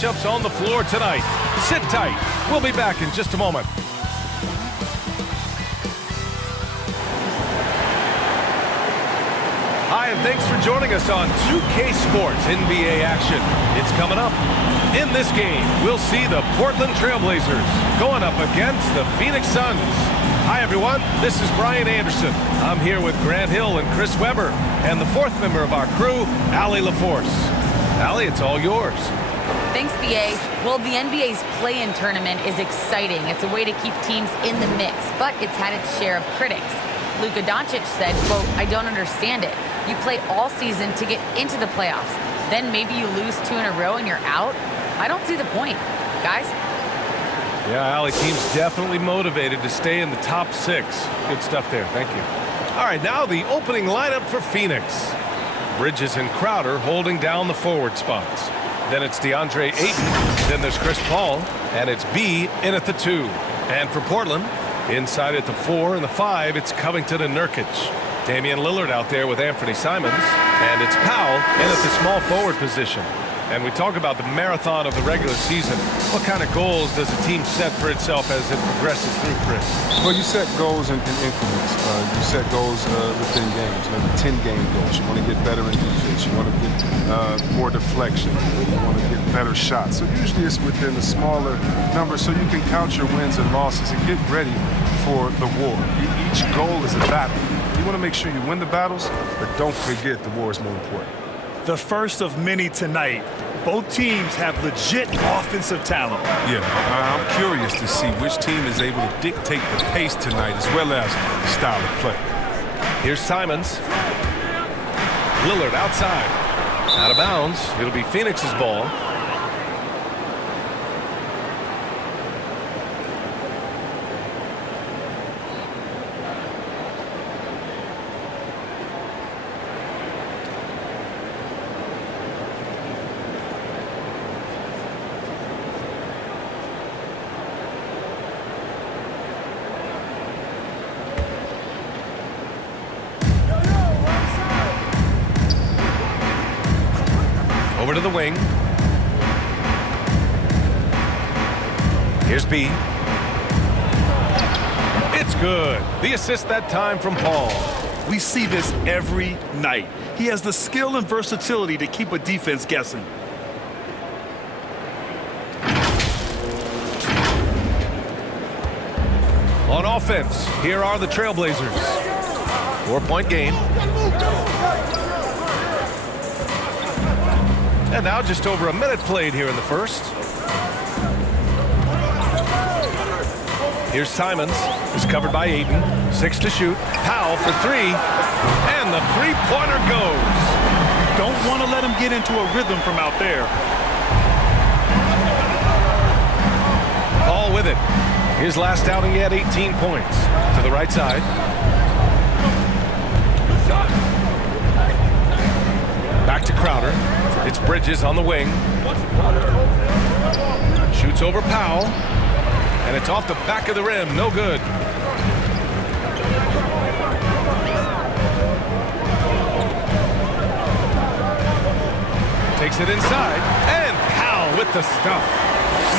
matchups on the floor tonight. Sit tight. We'll be back in just a moment. Hi, and thanks for joining us on 2K Sports NBA action. It's coming up. In this game, we'll see the Portland Trailblazers going up against the Phoenix Suns. Hi, everyone. This is Brian Anderson. I'm here with Grant Hill and Chris Webber, and the fourth member of our crew, Allie LaForce. Allie, it's all yours. Thanks, BA. Well, the NBA's play-in tournament is exciting. It's a way to keep teams in the mix, but it's had its share of critics. Luka Doncic said, quote, "I don't understand it. You play all season to get into the playoffs. Then maybe you lose 2 in a row and you're out? I don't see the point." Guys? Yeah, Allie, team's definitely motivated to stay in the top 6. Good stuff there. Thank you. All right, now the opening lineup for Phoenix. Bridges and Crowder holding down the forward spots. Then it's DeAndre Ayton. Then there's Chris Paul. And it's B in at the 2. And for Portland, inside at the 4 and the 5, it's Covington and Nurkic. Damian Lillard out there with Anthony Simons. And it's Powell in at the small forward position. And we talk about the marathon of the regular season. What kind of goals does a team set for itself as it progresses through, Chris? Well, you set goals in increments. You set goals within games, maybe 10-game goals. You want to get better in defense. You want to get more deflection. You want to get better shots. So usually it's within a smaller number so you can count your wins and losses and get ready for the war. Each goal is a battle. You want to make sure you win the battles, but don't forget the war is more important. The first of many tonight. Both teams have legit offensive talent. Yeah, I'm curious to see which team is able to dictate the pace tonight as well as the style of play. Here's Simons. Lillard outside. Out of bounds. It'll be Phoenix's ball. Over to the wing. Here's B. It's good. The assist that time from Paul. We see this every night. He has the skill and versatility to keep a defense guessing. On offense, here are the Trailblazers. 4-point game. And now just over a minute played here in the first. Here's Simons. He's covered by Ayton. 6 to shoot. Powell for 3. And the three-pointer goes. Don't want to let him get into a rhythm from out there. Paul with it. His last outing, he had 18 points. To the right side. Back to Crowder. It's Bridges on the wing. Shoots over Powell. And it's off the back of the rim. No good. Takes it inside. And Powell with the stuff.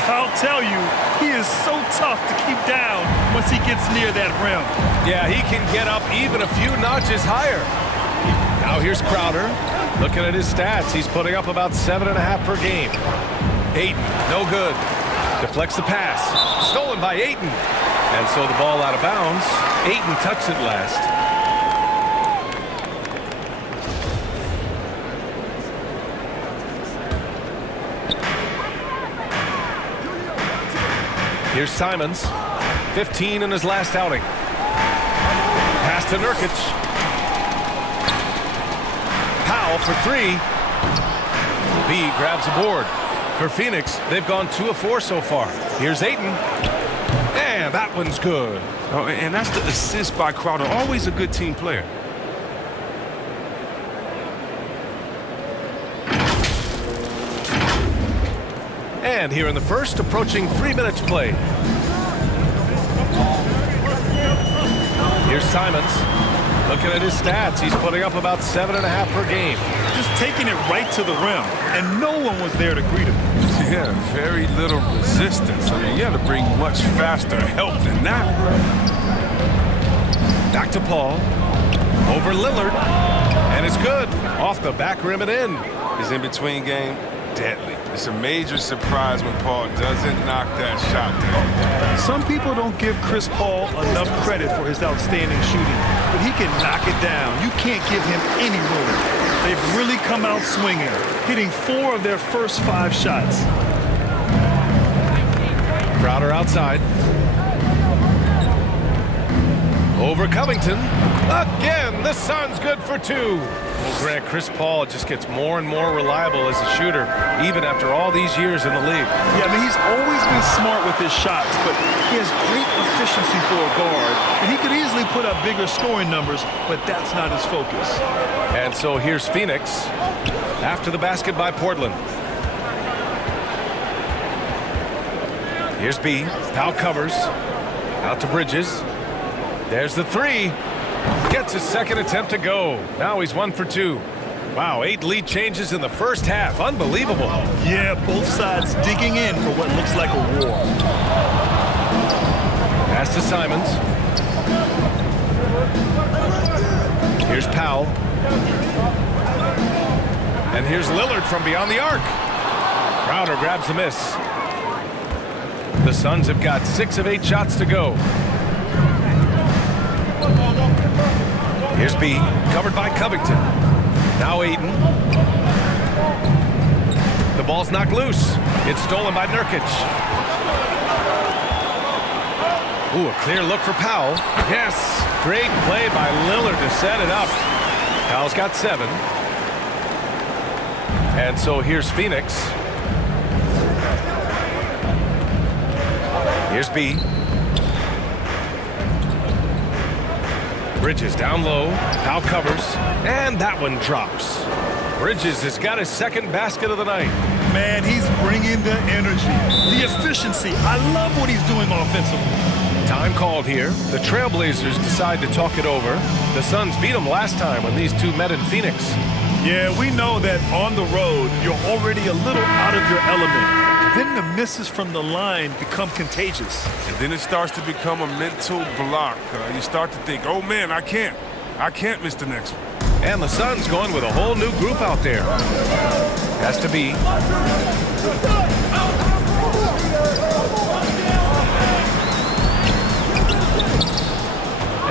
I'll tell you, he is so tough to keep down once he gets near that rim. Yeah, he can get up even a few notches higher. Now here's Crowder. Looking at his stats, he's putting up about 7.5 per game. Ayton, no good. Deflects the pass. Stolen by Ayton. And so the ball out of bounds. Ayton touched it last. Here's Simons. 15 in his last outing. Pass to Nurkic. Powell for 3. B grabs the board. For Phoenix, they've gone 2 of 4 so far. Here's Ayton. And that one's good. Oh, and that's the assist by Crowder. Always a good team player. And here in the first, approaching 3 minutes played. Here's Simons. Looking at his stats, he's putting up about 7.5 per game. Just taking it right to the rim, and no one was there to greet him. Yeah, very little resistance. I mean, you had to bring much faster help than that. Back to Paul. Over Lillard. And it's good. Off the back rim and in. His in-between game, deadly. It's a major surprise when Paul doesn't knock that shot down. Some people don't give Chris Paul enough credit for his outstanding shooting, but he can knock it down. You can't give him any room. They've really come out swinging, hitting 4 of their first 5 shots. Crowder outside. Over Covington. Again, the Suns good for 2. Well, Grant, Chris Paul just gets more and more reliable as a shooter, even after all these years in the league. Yeah, I mean, he's always been smart with his shots, but he has great efficiency for a guard, and he could easily put up bigger scoring numbers, but that's not his focus. And so here's Phoenix after the basket by Portland. Here's B. Powell covers. Out to Bridges. There's the 3. Gets his second attempt to go. Now he's 1 for 2. Wow, 8 lead changes in the first half. Unbelievable. Yeah, both sides digging in for what looks like a war. Pass to Simons. Here's Powell. And here's Lillard from beyond the arc. Crowder grabs the miss. The Suns have got 6 of 8 shots to go. Here's B, covered by Covington. Now Ayton. The ball's knocked loose. It's stolen by Nurkic. Ooh, a clear look for Powell. Yes, great play by Lillard to set it up. Powell's got 7. And so here's Phoenix. Here's B. Bridges down low. Powell covers. And that one drops. Bridges has got his second basket of the night. Man, he's bringing the energy, the efficiency. I love what he's doing offensively. Time called here. The Trailblazers decide to talk it over. The Suns beat them last time when these two met in Phoenix. Yeah, we know that on the road, you're already a little out of your element. Then the misses from the line become contagious. And then it starts to become a mental block. You start to think, oh man, I can't miss the next one. And the Suns going with a whole new group out there. Has to be.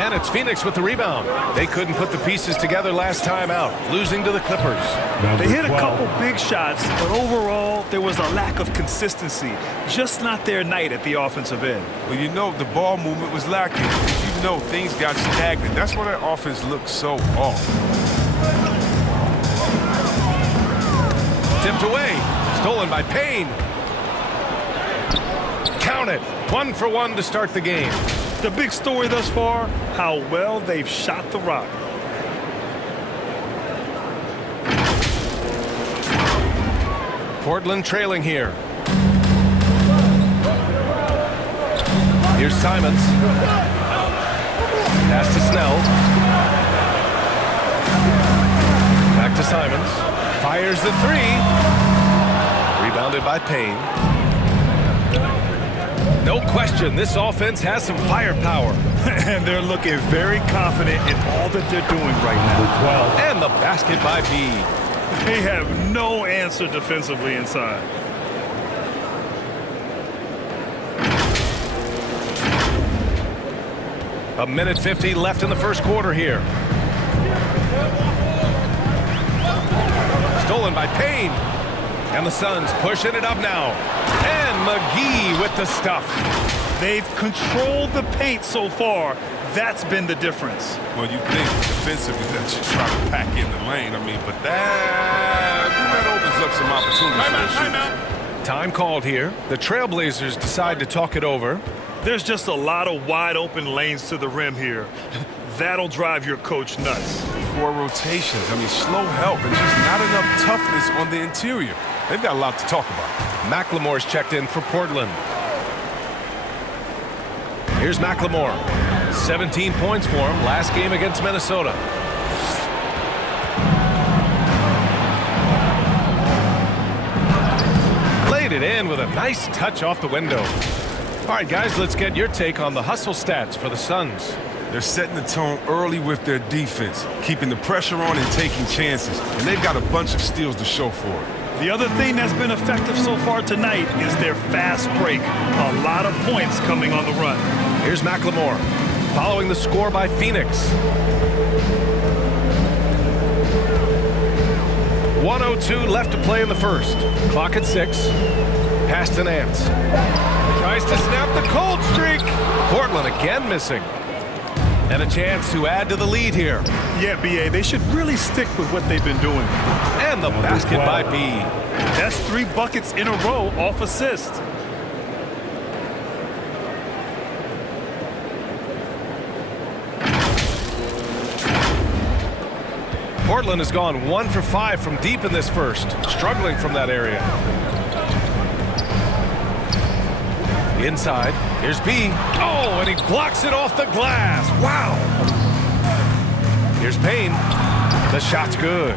And it's Phoenix with the rebound. They couldn't put the pieces together last time out, losing to the Clippers. They hit a couple big shots, but overall, there was a lack of consistency. Just not their night at the offensive end. Well, you know, the ball movement was lacking. You know, things got stagnant. That's why that offense looked so off. Tipped away. Stolen by Payne. Count it. 1 for 1 to start the game. The big story thus far, how well they've shot the rock. Portland trailing here. Here's Simons. Pass to Snell. Back to Simons. Fires the 3. Rebounded by Payne. No question, this offense has some firepower. And they're looking very confident in all that they're doing right now. And the basket by B. They have no answer defensively inside. A minute 50 left in the first quarter here. Stolen by Payne. And the Suns pushing it up now. And McGee with the stuff. They've controlled the paint so far. That's been the difference. Well, you think defensively that you try to pack in the lane. I mean, but that opens up some opportunities. Time. Time called here. The Trailblazers decide to talk it over. There's just a lot of wide open lanes to the rim here. That'll drive your coach nuts. 4 rotations. I mean, slow help and just not enough toughness on the interior. They've got a lot to talk about. McLemore's checked in for Portland. Here's McLemore. 17 points for him last game against Minnesota. Laid laid it in with a nice touch off the window. All right, guys, let's get your take on the hustle stats for the Suns. They're setting the tone early with their defense, keeping the pressure on and taking chances. And they've got a bunch of steals to show for it. The other thing that's been effective so far tonight is their fast break. A lot of points coming on the run. Here's McLemore following the score by Phoenix. 1:02 left to play in the first. Clock at 6. Pass to Nance. Tries to snap the cold streak. Portland again missing. And a chance to add to the lead here. Yeah, B.A., they should really stick with what they've been doing. And the basket by B. That's 3 buckets in a row off assist. Portland has gone 1 for 5 from deep in this first. Struggling from that area. Inside, here's B. Oh, and he blocks it off the glass. Wow. Here's Payne. The shot's good.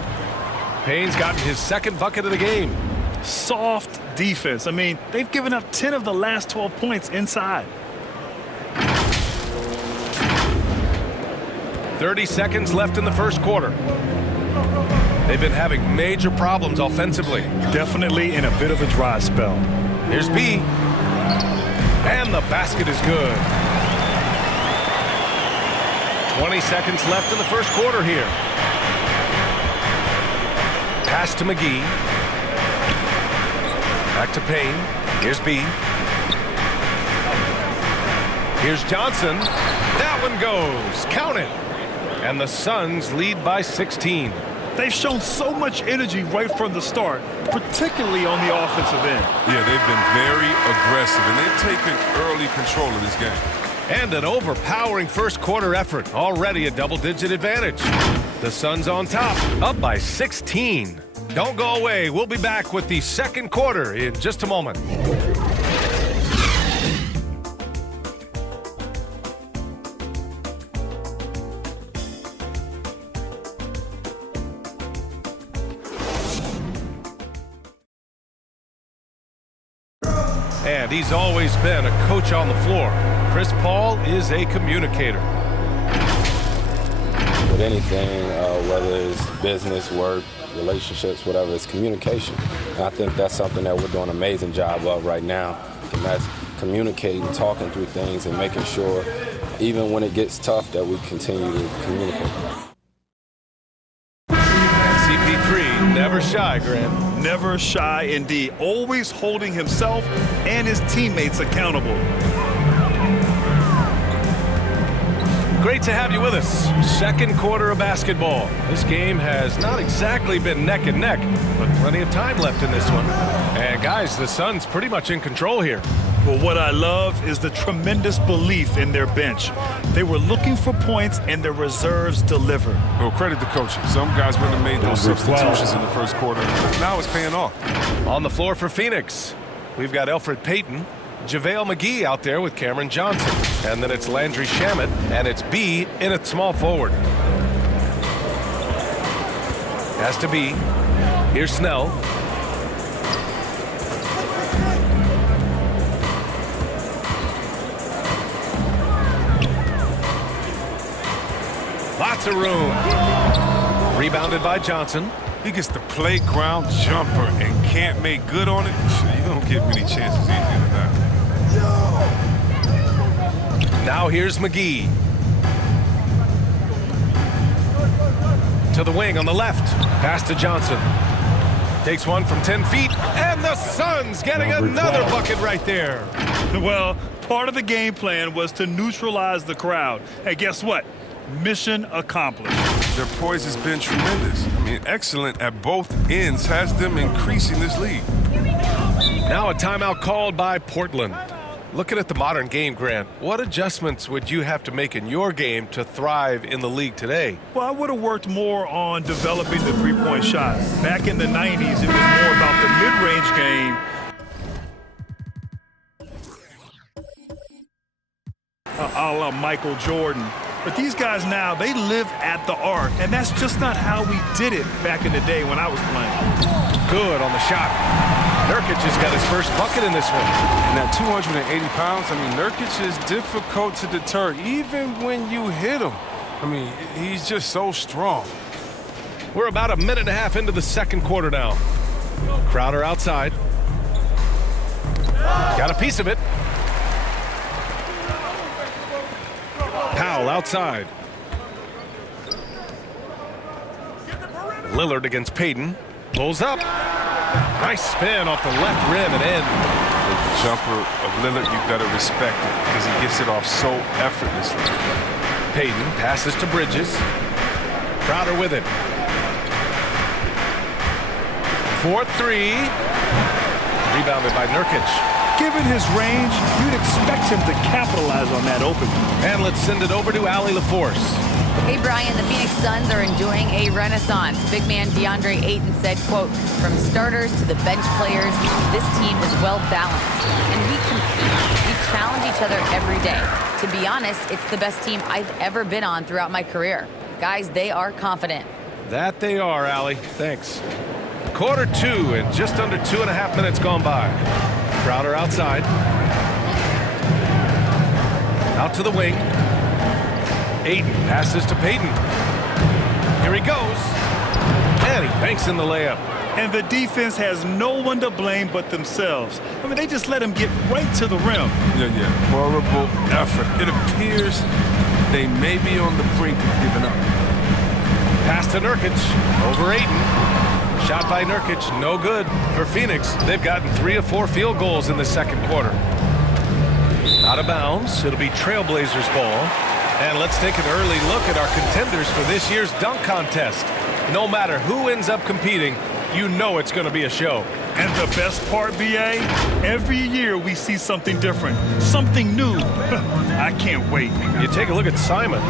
Payne's gotten his second bucket of the game. Soft defense. I mean, they've given up 10 of the last 12 points inside. 30 seconds left in the first quarter. They've been having major problems offensively. Definitely in a bit of a dry spell. Here's B. And the basket is good. 20 seconds left in the first quarter here. Pass to McGee. Back to Payne. Here's B. Here's Johnson. That one goes. Count it. And the Suns lead by 16. They've shown so much energy right from the start, particularly on the offensive end. Yeah, they've been very aggressive, and they've taken early control of this game. And an overpowering first quarter effort. Already a double-digit advantage. The Suns on top, up by 16. Don't go away. We'll be back with the second quarter in just a moment. And he's always been a coach on the floor. Chris Paul is a communicator. With anything, whether it's business, work, relationships, whatever, it's communication. And I think that's something that we're doing an amazing job of right now. And that's communicating, talking through things, and making sure, even when it gets tough, that we continue to communicate. And CP3, never shy, Grant. Never shy indeed. Always holding himself and his teammates accountable. Great to have you with us. Second quarter of basketball. This game has not exactly been neck and neck, but plenty of time left in this one. And guys, the Suns pretty much in control here. Well, what I love is the tremendous belief in their bench. They were looking for points, and their reserves delivered. Well, credit the coaching. Some guys wouldn't have made those substitutions in the first quarter. Now it's paying off. On the floor for Phoenix, we've got Elfrid Payton, JaVale McGee out there with Cameron Johnson. And then it's Landry Shamet, and it's B in at small forward. Has to be. Here's Snell. Lots of room. Rebounded by Johnson. He gets the playground jumper and can't make good on it. You don't get many chances easier than that. Now here's McGee. To the wing on the left. Pass to Johnson. Takes one from 10 feet. And the Suns getting another bucket right there. Well, part of the game plan was to neutralize the crowd. Hey, guess what? Mission accomplished. Their poise has been tremendous. I mean, excellent at both ends, has them increasing this lead. Now a timeout called by Portland. Looking at the modern game, Grant, what adjustments would you have to make in your game to thrive in the league today? Well, I would have worked more on developing the three-point shot. Back in the 90s, it was more about the mid-range game. A la Michael Jordan. But these guys now, they live at the arc, and that's just not how we did it back in the day when I was playing. Good on the shot. Nurkic has got his first bucket in this one. And at 280 pounds, I mean, Nurkic is difficult to deter, even when you hit him. I mean, he's just so strong. We're about a minute and a half into the second quarter now. Crowder outside. Got a piece of it. Powell outside. Lillard against Payton. Pulls up. Nice spin off the left rim and in. The jumper of Lillard, you better respect it because he gets it off so effortlessly. Payton passes to Bridges. Crowder with it. 4-3. Rebounded by Nurkic. Given his range, you'd expect him to capitalize on that opening. And let's send it over to Allie LaForce. Hey, Brian, the Phoenix Suns are enjoying a renaissance. Big man DeAndre Ayton said, quote, "From starters to the bench players, this team is well balanced. And we compete. We challenge each other every day. To be honest, it's the best team I've ever been on throughout my career. Guys, they are confident." That they are, Allie. Thanks. Quarter two and just under 2.5 minutes gone by. Crowder outside. Out to the wing. Ayton passes to Payton. Here he goes. And he banks in the layup. And the defense has no one to blame but themselves. I mean, they just let him get right to the rim. Yeah. Horrible effort. It appears they may be on the brink of giving up. Pass to Nurkic. Over Ayton. Shot by Nurkic, no good. For Phoenix, they've gotten 3 of 4 field goals in the second quarter. Out of bounds, it'll be Trailblazers ball. And let's take an early look at our contenders for this year's dunk contest. No matter who ends up competing, you know it's going to be a show. And the best part, B.A., every year we see something different, something new. I can't wait. You take a look at Simons,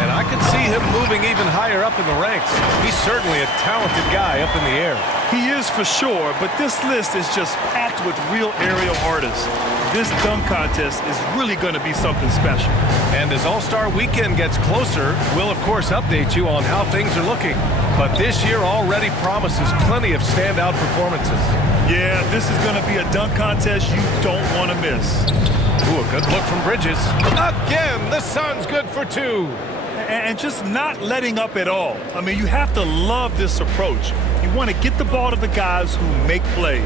and I can see him moving even higher up in the ranks. He's certainly a talented guy up in the air. He is for sure, but this list is just packed with real aerial artists. This dunk contest is really going to be something special. And as All-Star Weekend gets closer, we'll of course update you on how things are looking. But this year already promises plenty of standout performances. Yeah, this is going to be a dunk contest you don't want to miss. Ooh, a good look from Bridges. Again, the Suns good for 2. And just not letting up at all. I mean, you have to love this approach. You want to get the ball to the guys who make plays.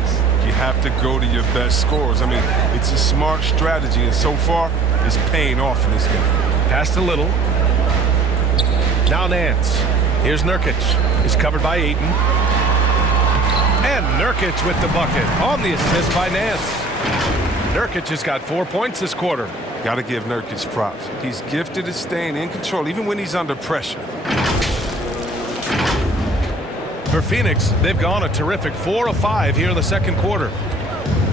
You have to go to your best scorers. I mean, it's a smart strategy, and so far, it's paying off in this game. Pass to Little. Now Nance. Here's Nurkic. He's covered by Ayton. And Nurkic with the bucket on the assist by Nance. Nurkic has got 4 points this quarter. Got to give Nurkic props. He's gifted at staying in control, even when he's under pressure. For Phoenix, they've gone a terrific 4 of 5 here in the second quarter.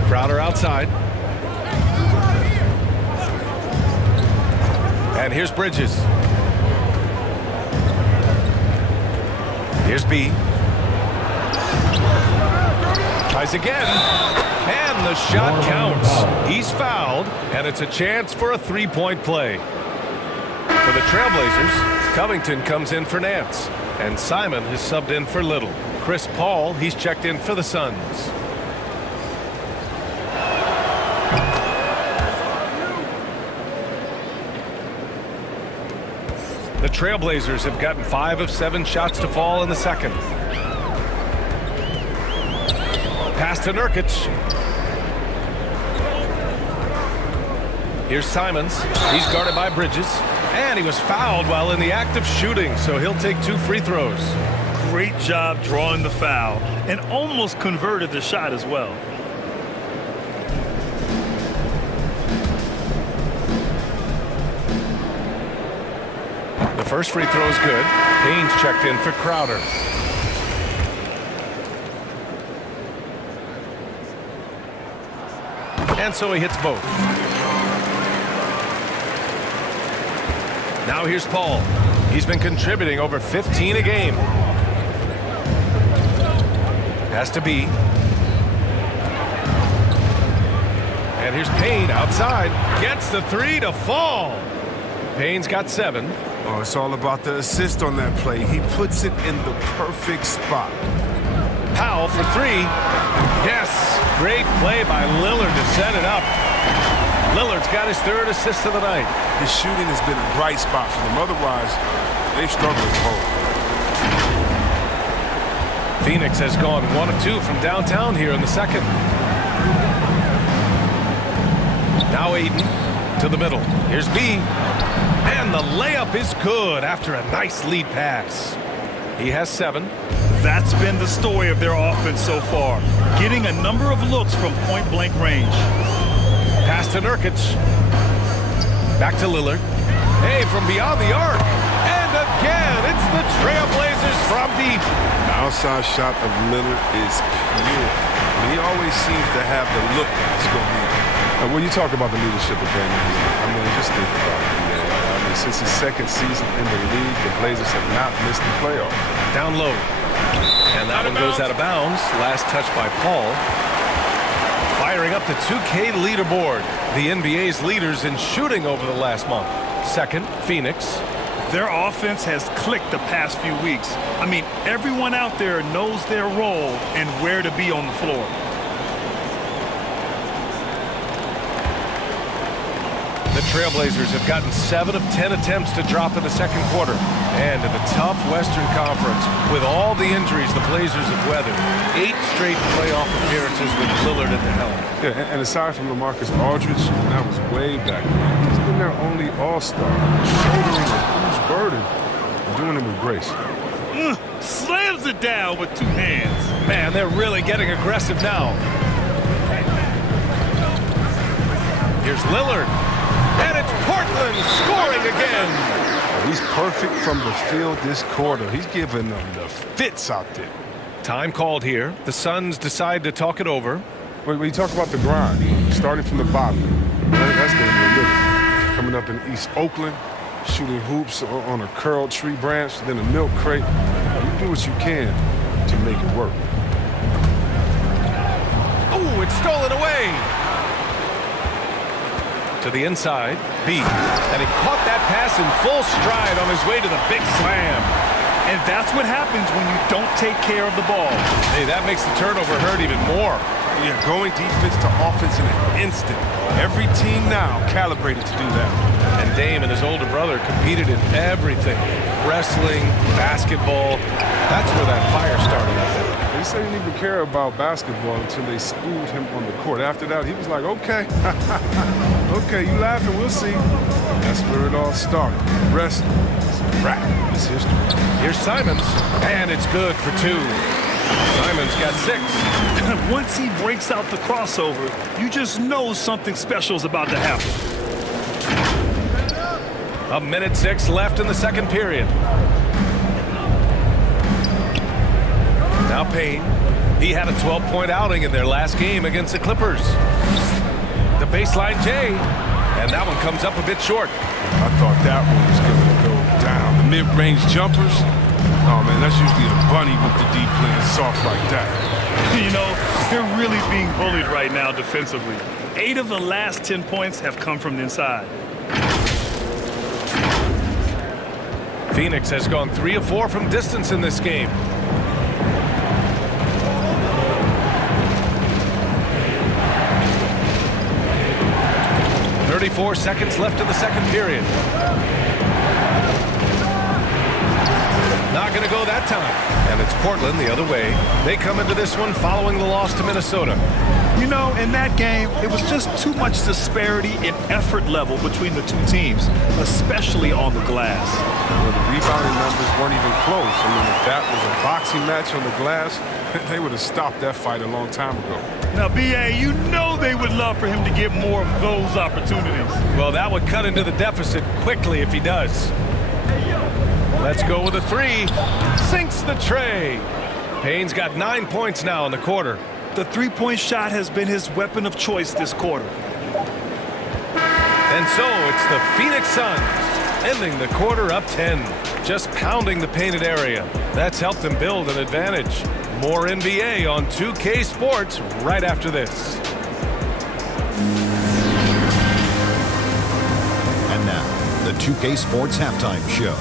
Crowder outside. And here's Bridges. Here's B. Tries again. And the shot counts. He's fouled, and it's a chance for a 3-point play. For the Trailblazers, Covington comes in for Nance. And Simon has subbed in for Little. Chris Paul, he's checked in for the Suns. The Trailblazers have gotten 5 of 7 shots to fall in the second. Pass to Nurkic. Here's Simons. He's guarded by Bridges. And he was fouled while in the act of shooting, so he'll take 2 free throws. Great job drawing the foul and almost converted the shot as well. The first free throw is good. Payne's checked in for Crowder. And so he hits both. Now here's Paul. He's been contributing over 15 a game. Has to be. And here's Payne outside. Gets the 3 to fall. Payne's got 7. Oh, it's all about the assist on that play. He puts it in the perfect spot. Powell for three. Yes, great play by Lillard to set it up. Lillard's got his third assist of the night. His shooting has been a bright spot for them. Otherwise, they've struggled to hold. Phoenix has gone 1 of 2 from downtown here in the second. Now Aiden to the middle. Here's B. And the layup is good after a nice lead pass. He has 7. That's been the story of their offense so far, getting a number of looks from point-blank range. Pass to Nurkic. Back to Lillard. Hey, from beyond the arc. And again, it's the Trailblazers from deep. The outside shot of Lillard is pure. I mean, he always seems to have the look that's going to be. When you talk about the leadership of Damian, I mean, just think about it. I mean, since his second season in the league, the Blazers have not missed the playoffs. Down low. And that one goes out of bounds. Last touch by Paul. Firing up the 2K leaderboard. The NBA's leaders in shooting over the last month. Second, Phoenix. Their offense has clicked the past few weeks. I mean, everyone out there knows their role and where to be on the floor. The Trailblazers have gotten 7 of 10 attempts to drop in the second quarter. And in the tough Western Conference, with all the injuries the Blazers have weathered, 8 straight playoff appearances with Lillard at the helm. Yeah, and aside from LaMarcus Aldridge, that was way back when. He's been their only all-star, shouldering a huge burden and doing it with grace. Slams it down with 2 hands. Man, they're really getting aggressive now. Here's Lillard. And it's Portland scoring again. He's perfect from the field this quarter. He's giving them the fits out there. Time called here. The Suns decide to talk it over. When you talk about the grind, starting from the bottom, that's Damian Lillard. Coming up in East Oakland, shooting hoops on a curled tree branch, then a milk crate. You do what you can to make it work. Oh, it's stolen away. To the inside, B. And he caught that pass in full stride on his way to the big slam. And that's what happens when you don't take care of the ball. Hey, that makes the turnover hurt even more. Yeah, going defense to offense in an instant. Every team now calibrated to do that. And Dame and his older brother competed in everything. Wrestling, basketball. That's where that fire started, I think. They said he didn't even care about basketball until they schooled him on the court. After that, he was like, okay. Okay, you laughing, we'll see. That's where it all started. The rest is a wrap. It's history. Here's Simons, and it's good for 2. Simons got 6. Once he breaks out the crossover, you just know something special is about to happen. 1:06 left in the second period. Now Payne. He had a 12-point outing in their last game against the Clippers. The baseline J. And that one comes up a bit short. I thought that one was going to go down. The mid-range jumpers, oh, man, that's usually a bunny with the deep playing soft like that. You know, they're really being bullied right now defensively. 8 of the last 10 points have come from the inside. Phoenix has gone 3 of 4 from distance in this game. .34 seconds left in the second period. Not going to go that time. And it's Portland the other way. They come into this one following the loss to Minnesota. You know, in that game, it was just too much disparity in effort level between the 2 teams, especially on the glass. Well, the rebounding numbers weren't even close. I mean, if that was a boxing match on the glass, they would have stopped that fight a long time ago. Now, B.A., you know they would love for him to get more of those opportunities. Well, that would cut into the deficit quickly if he does. Let's go with a 3. Sinks the tray. Payne's got 9 points now in the quarter. The 3-point shot has been his weapon of choice this quarter. And so it's the Phoenix Suns ending the quarter up 10. Just pounding the painted area. That's helped them build an advantage. More NBA on 2K Sports right after this. And now, the 2K Sports Halftime Show.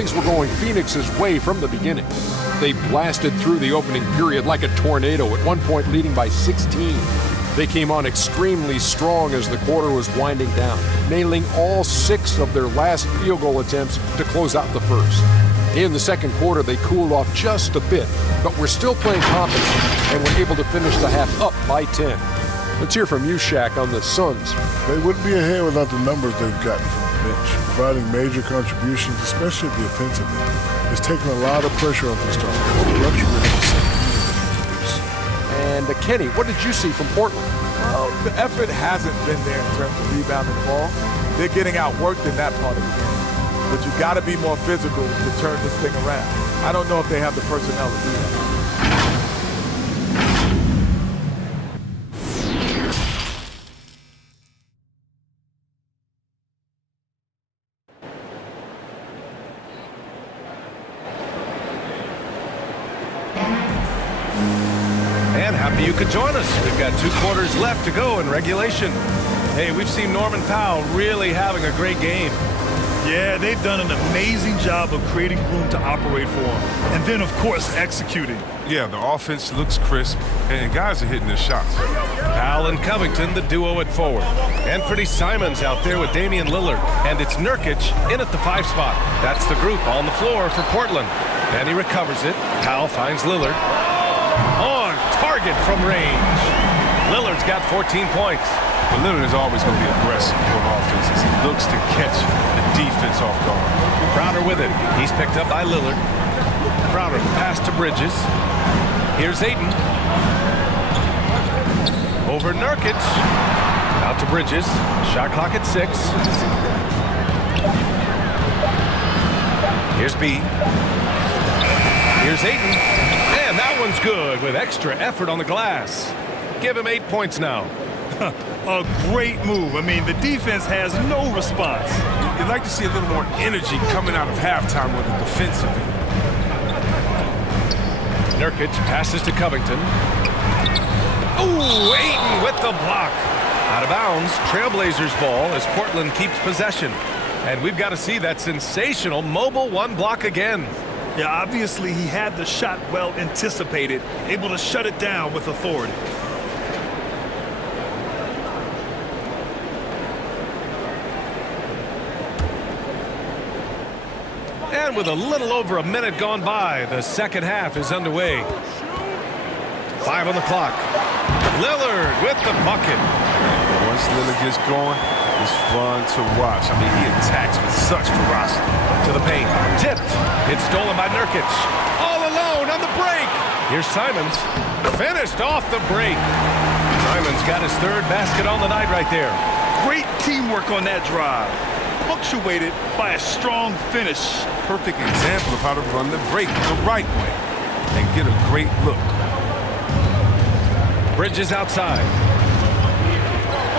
Things were going Phoenix's way from the beginning. They blasted through the opening period like a tornado, at one point leading by 16. They came on extremely strong as the quarter was winding down, nailing all 6 of their last field goal attempts to close out the first. In the second quarter, they cooled off just a bit, but were still playing confidently and were able to finish the half up by 10. Let's hear from you, Shaq, on the Suns. They wouldn't be ahead without the numbers they've gotten from the bench, providing major contributions, especially at the offensive end. It's taken a lot of pressure off the starters. And Kenny, what did you see from Portland? Well, the effort hasn't been there in terms of rebounding the ball. They're getting outworked in that part of the game. But you got to be more physical to turn this thing around. I don't know if they have the personnel to do that. And happy you could join us. We've got 2 quarters left to go in regulation. Hey, we've seen Norman Powell really having a great game. Yeah, they've done an amazing job of creating room to operate for him. And then, of course, executing. Yeah, the offense looks crisp, and guys are hitting their shots. Powell and Covington, the duo at forward. Anthony Simons out there with Damian Lillard. And it's Nurkic in at the 5 spot. That's the group on the floor for Portland. And he recovers it. Powell finds Lillard. On target from range. Lillard's got 14 points. But Lillard is always going to be aggressive on offense as he looks to catch the defense off guard. Crowder with it. He's picked up by Lillard. Crowder pass to Bridges. Here's Ayton. Over Nurkic. Out to Bridges. Shot clock at 6. Here's B. Here's Ayton. And that one's good with extra effort on the glass. Give him 8 points now. A great move. I mean, the defense has no response. You'd like to see a little more energy coming out of halftime with the defensive end. Nurkic passes to Covington. Ooh, Ayton with the block. Out of bounds, Trailblazers ball as Portland keeps possession. And we've got to see that sensational mobile 1 block again. Yeah, obviously he had the shot well anticipated, able to shut it down with authority. And with a little over a minute gone by, the second half is underway. 5 on the clock. Lillard with the bucket. Once Lillard gets going, it's fun to watch. I mean, he attacks with such ferocity. To the paint. Tipped. It's stolen by Nurkic. All alone on the break. Here's Simons. Finished off the break. Simons got his 3rd basket on the night right there. Great teamwork on that drive. Punctuated by a strong finish. Perfect example of how to run the break the right way and get a great look. Bridges outside.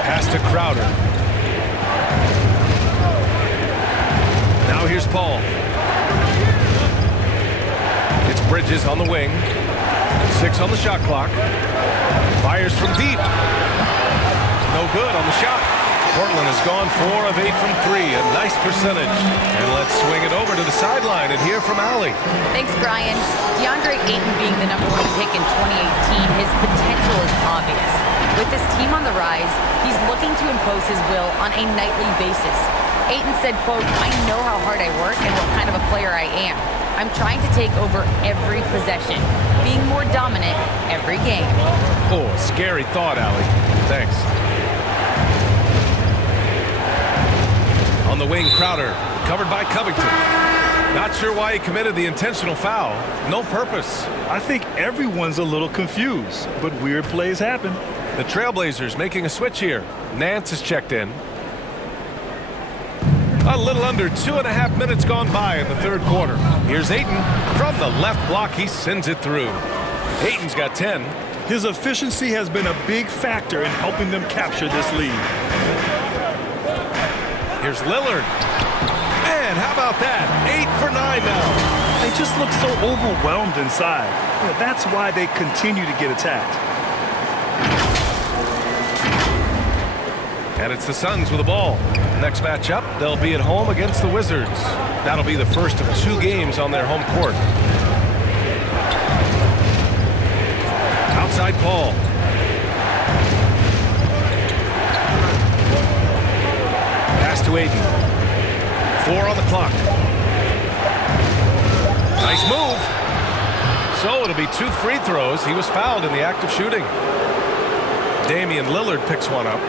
Pass to Crowder. Now here's Paul. It's Bridges on the wing. 6 on the shot clock. Fires from deep. No good on the shot. Portland has gone 4 of 8 from 3, a nice percentage. And let's swing it over to the sideline and hear from Allie. Thanks, Brian. DeAndre Ayton being the #1 pick in 2018, his potential is obvious. With this team on the rise, he's looking to impose his will on a nightly basis. Ayton said, quote, "I know how hard I work and what kind of a player I am. I'm trying to take over every possession, being more dominant every game." Oh, scary thought, Allie. Thanks. On the wing, Crowder, covered by Covington. Not sure why he committed the intentional foul. No purpose. I think everyone's a little confused, but weird plays happen. The Trailblazers making a switch here. Nance has checked in. A little under 2.5 minutes gone by in the 3rd quarter. Here's Ayton. From the left block, he sends it through. Ayton's got 10. His efficiency has been a big factor in helping them capture this lead. Here's Lillard. And how about that? 8 for 9 now. They just look so overwhelmed inside. Yeah, that's why they continue to get attacked. And it's the Suns with the ball. Next matchup, they'll be at home against the Wizards. That'll be the first of 2 games on their home court. Outside Paul. Pass to Aiden. 4 on the clock. Nice move. So it'll be 2 free throws. He was fouled in the act of shooting. Damian Lillard picks one up.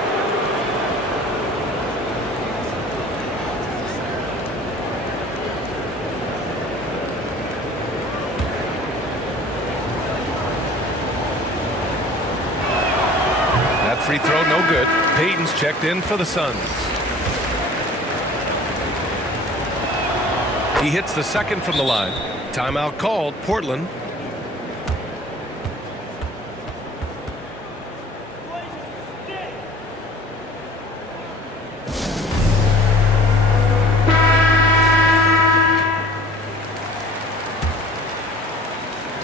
That free throw no good. Payton's checked in for the Suns. He hits the second from the line. Timeout called, Portland.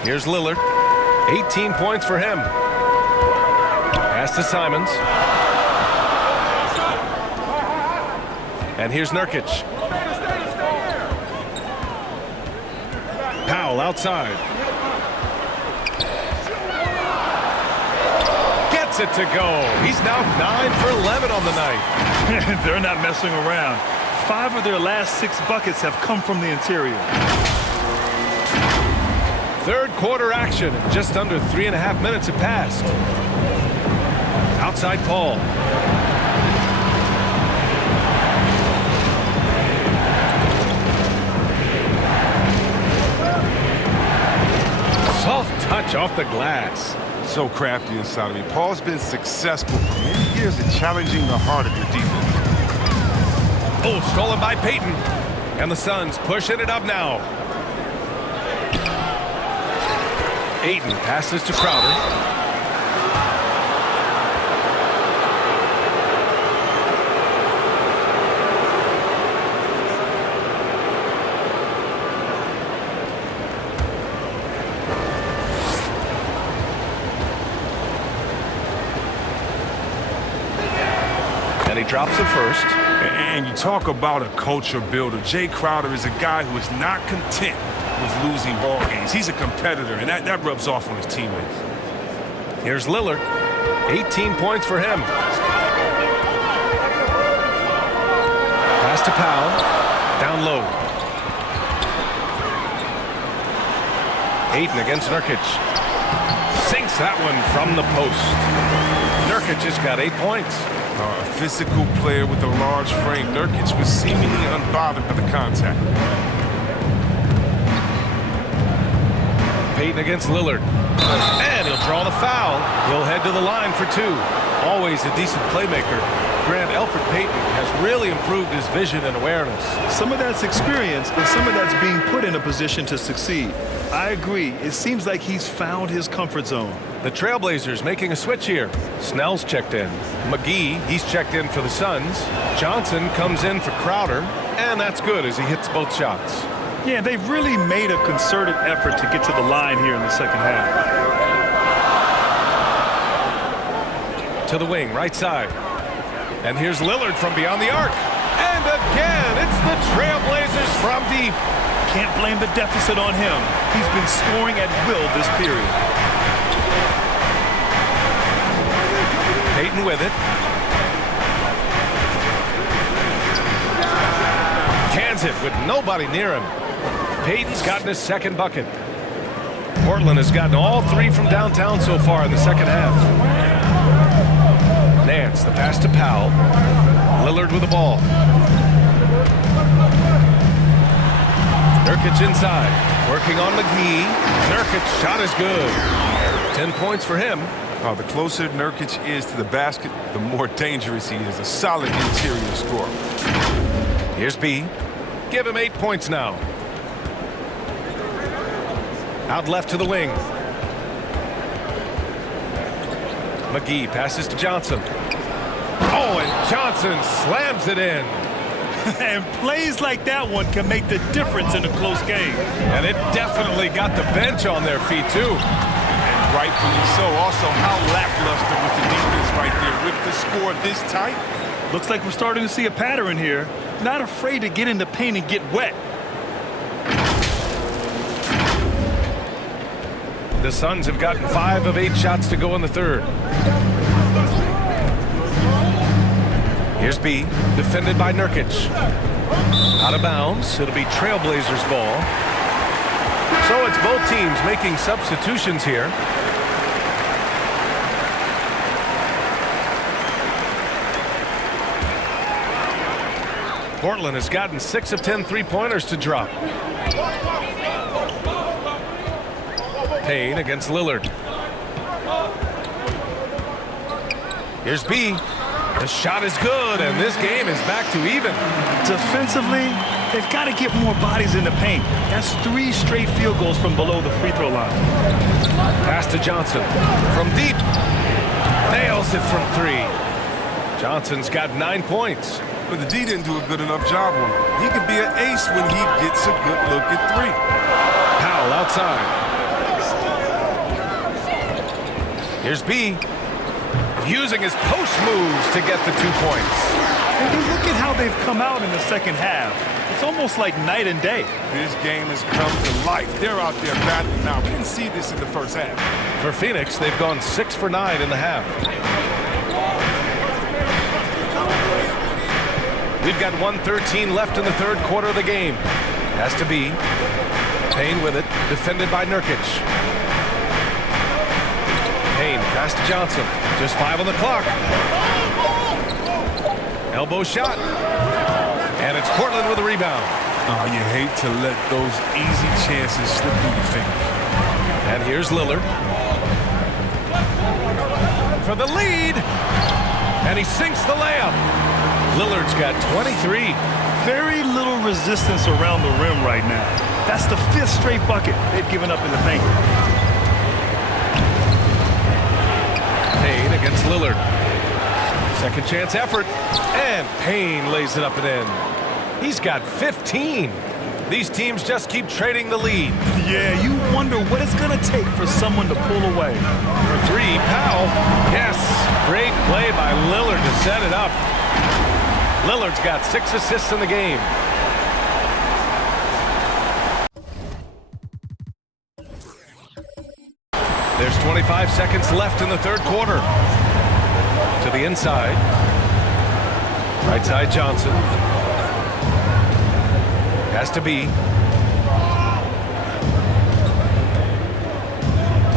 Here's Lillard. 18 points for him. Pass to Simons. And here's Nurkic. Powell outside. Gets it to go. He's now 9 for 11 on the night. They're not messing around. 5 of their last 6 buckets have come from the interior. Third quarter action. Just under 3.5 minutes have passed. Outside Paul. Soft touch off the glass. So crafty inside of me. Paul's been successful for many years in challenging the heart of your defense. Oh, stolen by Payton. And the Suns pushing it up now. Ayton passes to Crowder. And he drops it first. And you talk about a culture builder. Jay Crowder is a guy who is not content with losing ball games. He's a competitor, and that rubs off on his teammates. Here's Lillard. 18 points for him. Pass to Powell. Down low. Ayton against Nurkic. Sinks that one from the post. Nurkic just got 8 points. A physical player with a large frame. Nurkic was seemingly unbothered by the contact. Payton against Lillard. And he'll draw the foul. He'll head to the line for 2. Always a decent playmaker. Grant, Elfrid Payton has really improved his vision and awareness. Some of that's experience, and some of that's being put in a position to succeed. I agree. It seems like he's found his comfort zone. The Trailblazers making a switch here. Snell's checked in. McGee, he's checked in for the Suns. Johnson comes in for Crowder. And that's good as he hits both shots. Yeah, they've really made a concerted effort to get to the line here in the second half. To the wing, right side. And here's Lillard from beyond the arc. And again, it's the Trailblazers from deep. Can't blame the deficit on him. He's been scoring at will this period. Payton with it. Cans it with nobody near him. Payton's gotten his second bucket. Portland has gotten all 3 from downtown so far in the second half. Nance, the pass to Powell. Lillard with the ball. Nurkic inside. Working on McGee. Nurkic shot is good. 10 points for him. Oh, the closer Nurkic is to the basket, the more dangerous he is. A solid interior scorer. Here's B. Give him 8 points now. Out left to the wing. McGee passes to Johnson. Oh, and Johnson slams it in. And plays like that one can make the difference in a close game. And it definitely got the bench on their feet, too. And rightfully so. Also, how lackluster was the defense right there. With the score this tight, Looks like we're starting to see a pattern here. Not afraid to get in the paint and get wet. The Suns have gotten 5 of 8 shots to go in the third. Here's B, defended by Nurkic. Out of bounds. It'll be Trailblazers ball. So it's both teams making substitutions here. Portland has gotten 6 of 10 three-pointers to drop. Payne against Lillard. Here's B. The shot is good, and this game is back to even. Defensively, they've got to get more bodies in the paint. That's 3 straight field goals from below the free throw line. Pass to Johnson. From deep. Nails it from 3. Johnson's got 9 points. But the D didn't do a good enough job on him. He can be an ace when he gets a good look at 3. Powell outside. Here's B. Using his post moves to get the 2 points. And you look at how they've come out in the second half. It's almost like night and day. This game has come to life. They're out there battling now. We didn't see this in the first half. For Phoenix, they've gone 6 for 9 in the half. We've got 1:13 left in the third quarter of the game. Has to be. Payne with it, defended by Nurkic. Payne, pass to Johnson. Just 5 on the clock. Elbow shot. And it's Portland with a rebound. Oh, you hate to let those easy chances slip through your fingers. And here's Lillard. For the lead. And he sinks the layup. Lillard's got 23. Very little resistance around the rim right now. That's the 5th straight bucket they've given up in the paint. Payne against Lillard. Second chance effort. And Payne lays it up and in. He's got 15. These teams just keep trading the lead. Yeah, you wonder what it's going to take for someone to pull away. For 3, Powell. Yes. Great play by Lillard to set it up. Lillard's got 6 assists in the game. There's 25 seconds left in the third quarter. To the inside. Right side Johnson. Has to be.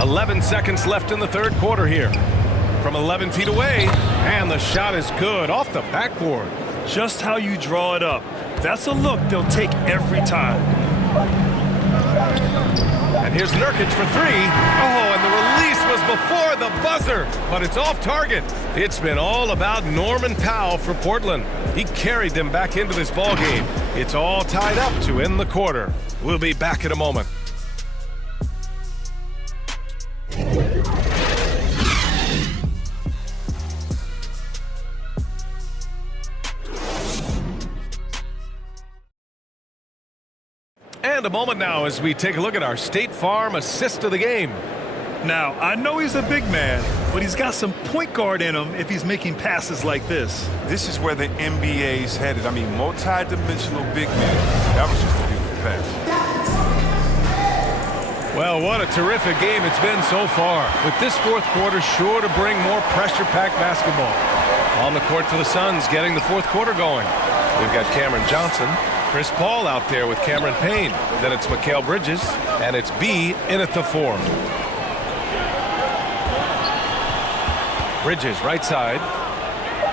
11 seconds left in the third quarter here. From 11 feet away. And the shot is good off the backboard. Just how you draw it up. That's a look they'll take every time. And here's Nurkic for 3. Oh, and the release was before the buzzer, but it's off target. It's been all about Norman Powell for Portland. He carried them back into this ball game. It's all tied up to end the quarter. We'll be back in a moment. And a moment now as we take a look at our State Farm assist of the game. Now, I know he's a big man, but he's got some point guard in him if he's making passes like this. This is where the NBA's headed. I mean, multi-dimensional big man. That was just a beautiful pass. Well, what a terrific game it's been so far. With this fourth quarter sure to bring more pressure-packed basketball. On the court for the Suns, getting the fourth quarter going. We've got Cameron Johnson. Chris Paul out there with Cameron Payne. Then it's Mikal Bridges, and it's B in at the 4. Bridges, right side.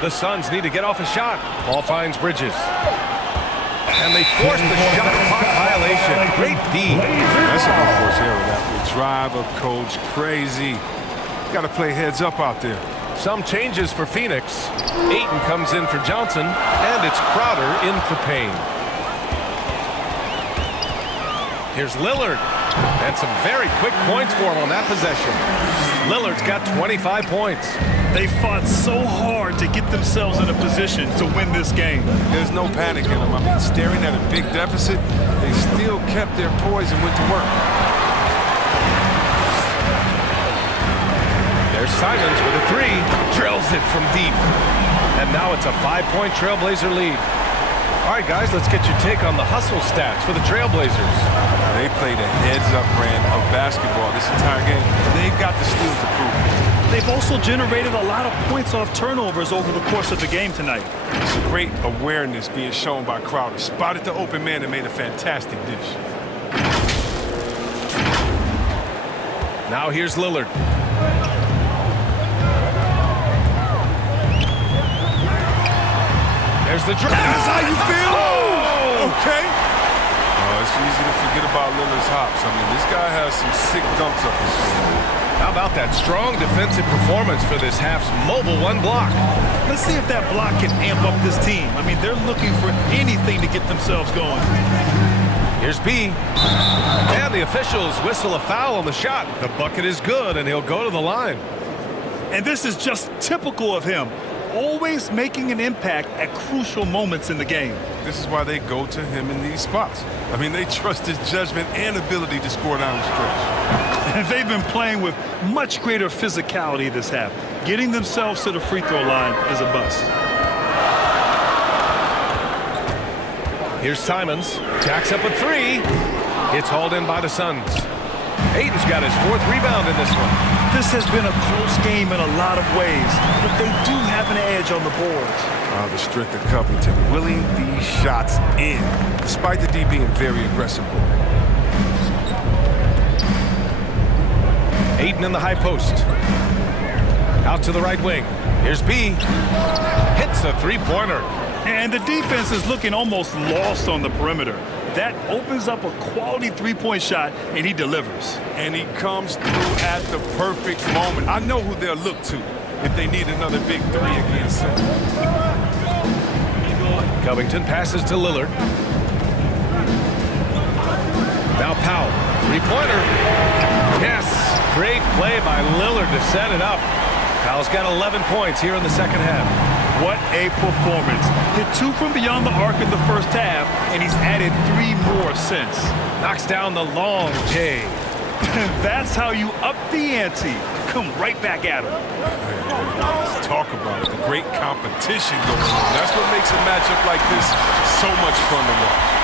The Suns need to get off a shot. Paul finds Bridges. And they force the shot clock violation. Great D. That's a unforced error. That will drive a coach crazy. Got to play heads up out there. Some changes for Phoenix. Ayton comes in for Johnson, and it's Crowder in for Payne. Here's Lillard, and some very quick points for him on that possession. Lillard's got 25 points. They fought so hard to get themselves in a position to win this game. There's no panic in them. I mean, staring at a big deficit, they still kept their poise and went to work. There's Simons with a 3, drills it from deep. And now it's a 5-point Trailblazer lead. All right, guys, let's get your take on the hustle stats for the Trailblazers. They played a heads-up brand of basketball this entire game. They've got the steals to prove it. They've also generated a lot of points off turnovers over the course of the game tonight. It's a great awareness being shown by Crowder. Spotted the open man and made a fantastic dish. Now here's Lillard. There's the drive. That's how you feel? Oh! Okay. It's easy to forget about Lillard's hops. I mean, this guy has some sick dunks up his sleeve. How about that strong defensive performance for this half's mobile one block? Let's see if that block can amp up this team. I mean, they're looking for anything to get themselves going. Here's B. And the officials whistle a foul on the shot. The bucket is good, and he'll go to the line. And this is just typical of him. Always making an impact at crucial moments in the game. This is why they go to him in these spots. I mean, they trust his judgment and ability to score down the stretch. And they've been playing with much greater physicality this half. Getting themselves to the free throw line is a bust. Here's Simons. Jacks up a three. It's hauled in by the Suns. Ayton's got his 4th rebound in this one. This has been a close game in a lot of ways, but they do have an edge on the boards. The strength of Covington willing these shots in, despite the D being very aggressive. Ayton in the high post. Out to the right wing. Here's B. Hits a three-pointer. And the defense is looking almost lost on the perimeter. That opens up a quality three-point shot, and he delivers. And he comes through at the perfect moment. I know who they'll look to if they need another big three against him. Covington passes to Lillard. Now Powell. Three-pointer. Yes. Great play by Lillard to set it up. Powell's got 11 points here in the second half. What a performance. Hit 2 from beyond the arc in the first half, and he's added 3 more since. Knocks down the long J. That's how you up the ante. Come right back at him. Let's talk about it. The great competition going on. That's what makes a matchup like this so much fun to watch.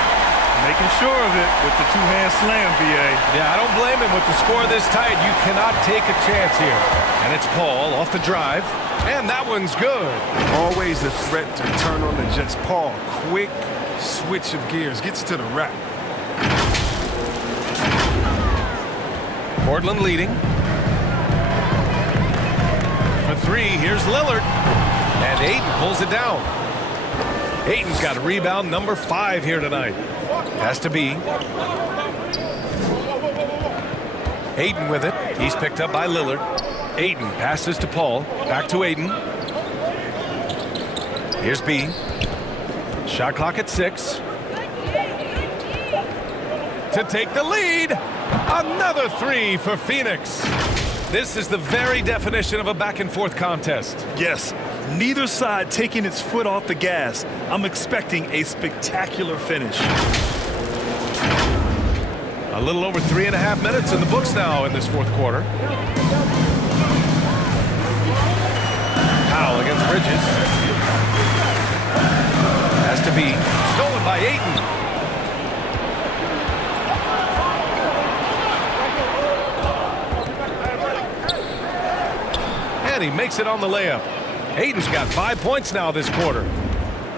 Making sure of it with the two-hand slam, BA. Yeah, I don't blame him with the score this tight. You cannot take a chance here. And it's Paul off the drive. And that one's good. Always a threat to turn on the Jets. Paul, quick switch of gears. Gets to the rack. Portland leading. For 3, here's Lillard. And Ayton pulls it down. Ayton's got rebound number 5 here tonight. Has to be. Ayton with it. He's picked up by Lillard. Ayton passes to Paul. Back to Ayton. Here's B. Shot clock at 6. To take the lead. Another 3 for Phoenix. This is the very definition of a back-and-forth contest. Yes, neither side taking its foot off the gas. I'm expecting a spectacular finish. A little over 3.5 minutes in the books now in this fourth quarter. Powell against Bridges. Has to be stolen by Ayton. And he makes it on the layup. Ayton's got 5 points now this quarter.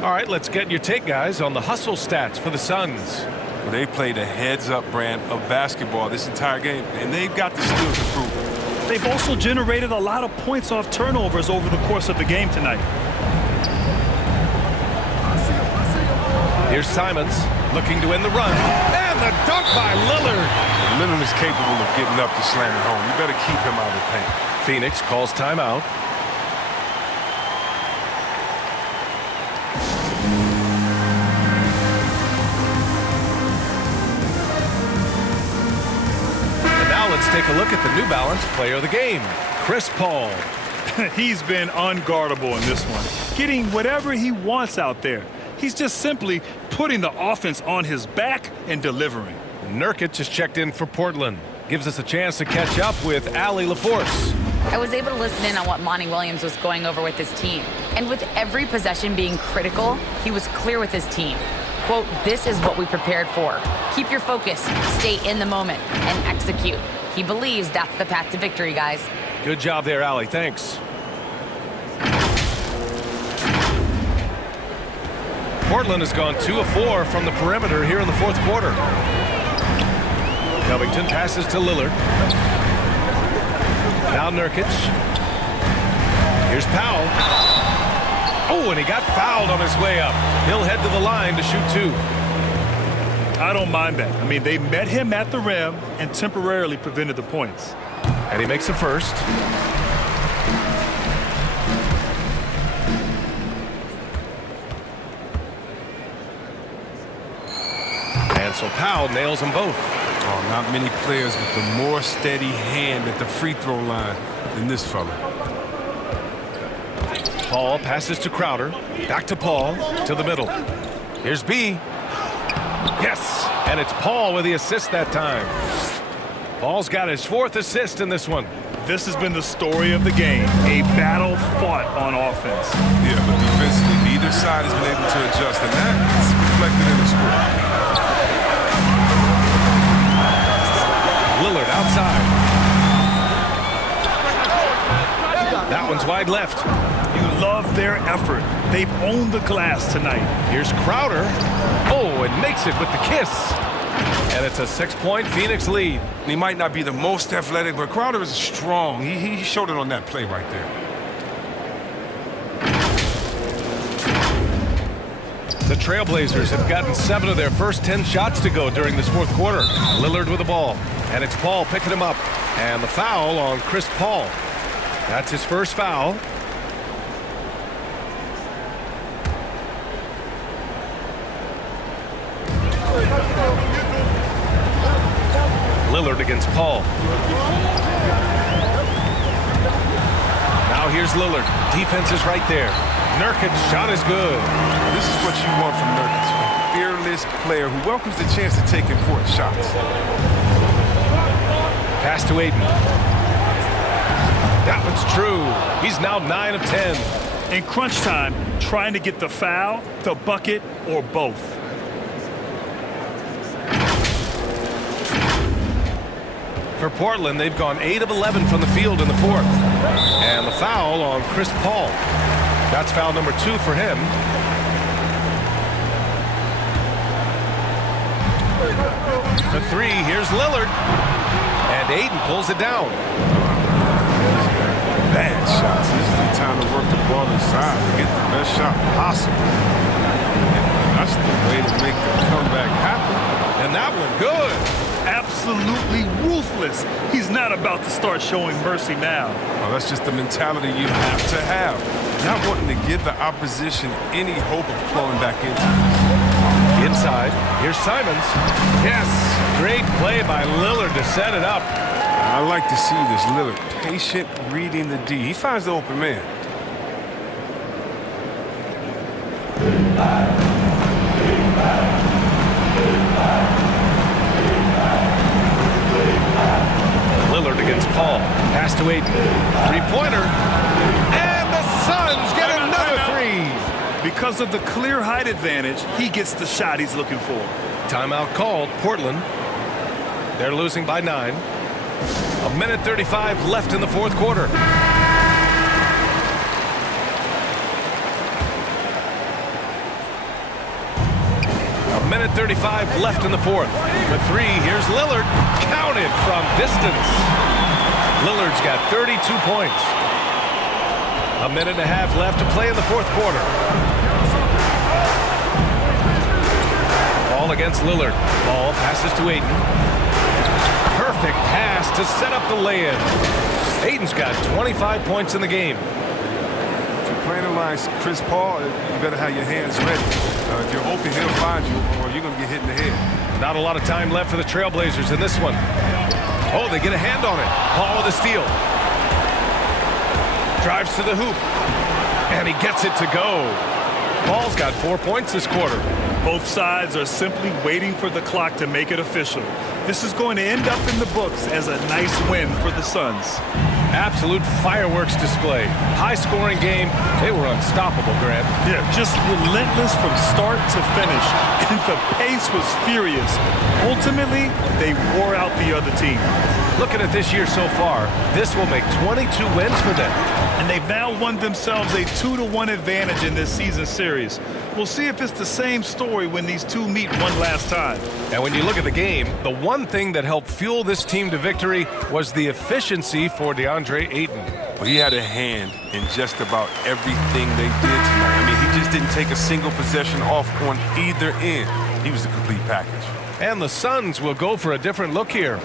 All right, let's get your take, guys, on the hustle stats for the Suns. They played a heads-up brand of basketball this entire game, and they've got the skills to prove it. They've also generated a lot of points off turnovers over the course of the game tonight. Here's Simons looking to end the run. And the dunk by Lillard. Lillard is capable of getting up to slam it home. You better keep him out of the paint. Phoenix calls timeout. And now let's take a look at the New Balance player of the game, Chris Paul. He's been unguardable in this one, getting whatever he wants out there. He's just simply putting the offense on his back and delivering. Nurkic just checked in for Portland. Gives us a chance to catch up with Allie LaForce. I was able to listen in on what Monty Williams was going over with his team. And with every possession being critical, he was clear with his team. Quote, "This is what we prepared for. Keep your focus, stay in the moment, and execute." He believes that's the path to victory, guys. Good job there, Allie. Thanks. Portland has gone 2 of 4 from the perimeter here in the fourth quarter. Covington passes to Lillard. Now Nurkic. Here's Powell. Oh, and he got fouled on his way up. He'll head to the line to shoot 2. I don't mind that. I mean, they met him at the rim and temporarily prevented the points. And he makes a first. And so Powell nails them both. Oh, not many players with a more steady hand at the free throw line than this fella. Paul passes to Crowder. Back to Paul. To the middle. Here's B. Yes. And it's Paul with the assist that time. Paul's got his 4th assist in this one. This has been the story of the game. A battle fought on offense. Yeah, but defensively, neither side has been able to adjust, and that's reflected in the score. Lillard outside. That one's wide left. You love their effort. They've owned the glass tonight. Here's Crowder. Oh, and makes it with the kiss. And it's a 6-point Phoenix lead. He might not be the most athletic, but Crowder is strong. He showed it on that play right there. The Trailblazers have gotten 7 of their first 10 shots to go during this fourth quarter. Lillard with the ball. And it's Paul picking him up. And the foul on Chris Paul. That's his first foul. Lillard against Paul. Now here's Lillard. Defense is right there. Nurkic shot is good. This is what you want from Nurkic. A fearless player who welcomes the chance to take important shots. Pass to Ayton. That one's true. He's now 9 of 10. In crunch time, trying to get the foul, the bucket, or both. For Portland, they've gone 8 of 11 from the field in the fourth. And the foul on Chris Paul. That's foul number 2 for him. For 3, here's Lillard. And Ayton pulls it down. Bad shots. This is the time to work the ball inside to get the best shot possible. That's the way to make the comeback happen. And that one good. Absolutely ruthless. He's not about to start showing mercy now. Well, that's just the mentality you have to have. Not wanting to give the opposition any hope of flowing back into this. Inside, here's Simons. Yes, great play by Lillard to set it up. I like to see this. Lillard patient reading the D. He finds the open man. Lillard against Paul. Pass to Ayton. 3-pointer. And the Suns get another 3. Because of the clear height advantage, he gets the shot he's looking for. Timeout called. Portland. They're losing by 9. 1:35 left in the fourth quarter. A 1:35 left in the fourth. For 3, here's Lillard. Counted from distance. Lillard's got 32 points. 1.5 minutes left to play in the fourth quarter. Ball against Lillard. Ball passes to Ayton. Perfect pass to set up the lay-in. Ayton's got 25 points in the game. If you're playing along Chris Paul, you better have your hands ready. If you're open, he'll find you, or you're going to get hit in the head. Not a lot of time left for the Trailblazers in this one. Oh, they get a hand on it. Paul with a steal. Drives to the hoop. And he gets it to go. Paul's got 4 points this quarter. Both sides are simply waiting for the clock to make it official. This is going to end up in the books as a nice win for the Suns. Absolute fireworks display. High-scoring game. They were unstoppable, Grant. Yeah, just relentless from start to finish. And the pace was furious. Ultimately, they wore out the other team. Looking at this year so far, this will make 22 wins for them. And they've now won themselves a 2-1 advantage in this season series. We'll see if it's the same story when these two meet one last time. And when you look at the game, the one thing that helped fuel this team to victory was the efficiency for DeAndre Ayton. Well, he had a hand in just about everything they did tonight. I mean, he just didn't take a single possession off on either end. He was a complete package. And the Suns will go for a different look here.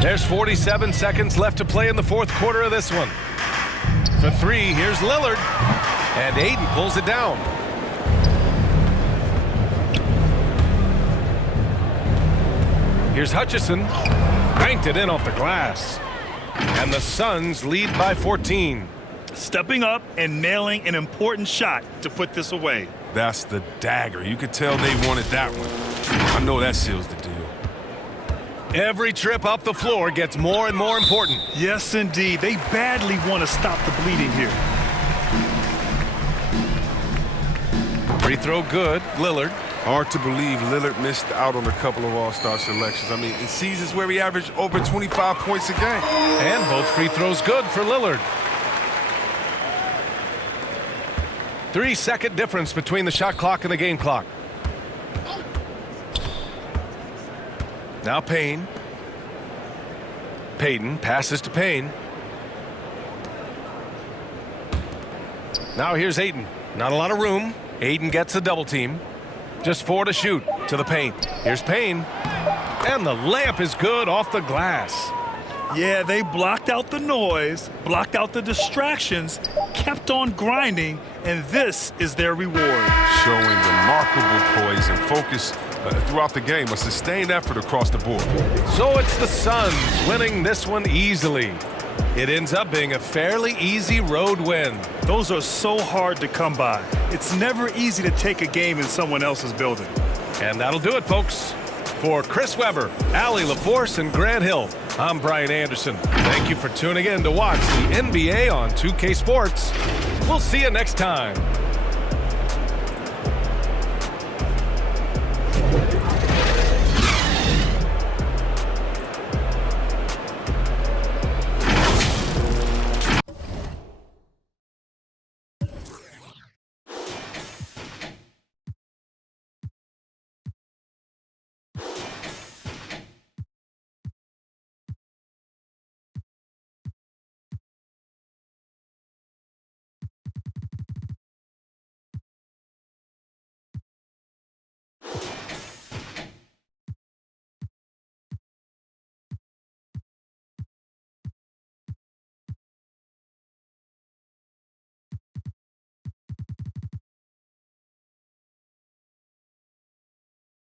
There's 47 seconds left to play in the fourth quarter of this one. For three, here's Lillard. And Ayton pulls it down. Here's Hutchison. Banked it in off the glass. And the Suns lead by 14. Stepping up and nailing an important shot to put this away. That's the dagger. You could tell they wanted that one. I know that seals the deal. Every trip up the floor gets more and more important. Yes, indeed. They badly want to stop the bleeding here. Free throw good. Lillard. Hard to believe Lillard missed out on a couple of all-star selections. I mean, in seasons where he averaged over 25 points a game. And both free throws good for Lillard. 3-second difference between the shot clock and the game clock. Now Payne. Payton passes to Payne. Now here's Ayton. Not a lot of room. Ayton gets a double team. Just 4 to shoot. To the paint. Here's Payne. And the layup is good off the glass. Yeah, they blocked out the noise, blocked out the distractions, kept on grinding, and this is their reward. Showing remarkable poise and focus throughout the game, a sustained effort across the board. So it's the Suns winning this one easily. It ends up being a fairly easy road win. Those are so hard to come by. It's never easy to take a game in someone else's building. And that'll do it, folks. For Chris Webber, Allie LaForce, and Grant Hill, I'm Brian Anderson. Thank you for tuning in to watch the NBA on 2K Sports. We'll see you next time.